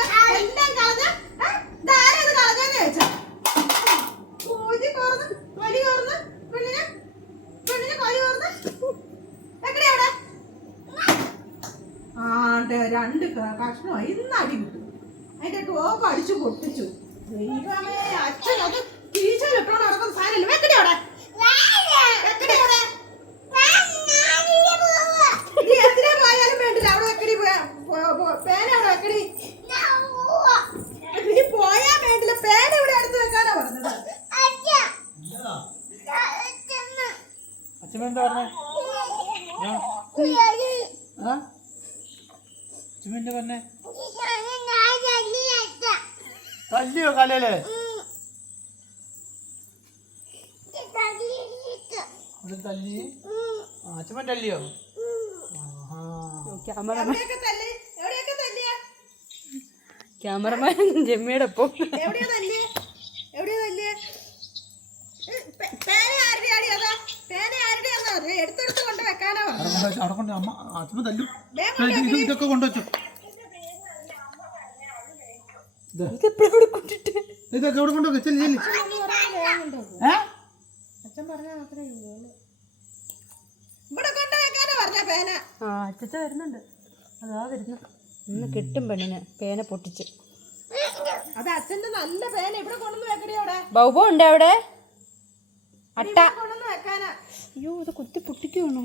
കളഞ്ഞ എല്ലാം കളഞ്ഞ ധാരാത് കളഞ്ഞെന്ന് ചോദിച്ചാ പൂജി കോർന്ന് വലി കോർന്ന് പെണ്ണിനെ പെണ്ണിനെ കൊലി കോർന്ന് എങ്ങനെയാവിടെ രണ്ട് കഷ്ണമായി ഇന്ന് അടി കിട്ടും അതിന്റെ ടോപ്പ് അടിച്ചു പൊട്ടിച്ചു ദൈവമേ അച്ഛൻ അത് ടീച്ചറിട്ടോണ്ട് നടക്കുന്ന സാധനമല്ലേ വെക്കടിയോടെ എന്തിനാ പോയാലും വേണ്ടില്ല അവിടെ വെക്കടി പേന അവിടെ വെക്കടി നീ പോയാ വേണ്ടില്ല പേന ഇവിടെ അടുത്ത് വെക്കാനാ പറഞ്ഞത് അച്ഛനെന്താ പറഞ്ഞേ അച്ഛനെന്താ പറഞ്ഞേ തല്ലിയോ കലയില് തല്ലി അച്ഛൻ തല്ലിയോ ക്യാമറമാൻ ജമ്മിയുടെ ഒപ്പം ഇതൊക്കെ കൊണ്ടുവച്ചു ഇതൊക്കെ എവിടെ കൊണ്ടുവെച്ചു ചെല്ലി അച്ഛൻ പറഞ്ഞാൽ മാത്രമേ ഇവിടെ കൊണ്ടുവെക്കാനാ പറഞ്ഞ പേന അച്ഛച്ച വരുന്നുണ്ട് അതാ വരുന്നു ഇന്ന് കിട്ടും പെണ്ണിന് പേന പൊട്ടിച്ച് അത് അച്ഛന്റെ നല്ല പേന ഇവിടെ കൊണ്ടുവന്ന് വെക്കടി അവിടെ ബൗബോ ഉണ്ട് അവിടെ അട്ട കൊണ്ടുവന്ന് വെക്കാനാ അയ്യോ ഇത് കുത്തി പൊട്ടിക്കുവാണോ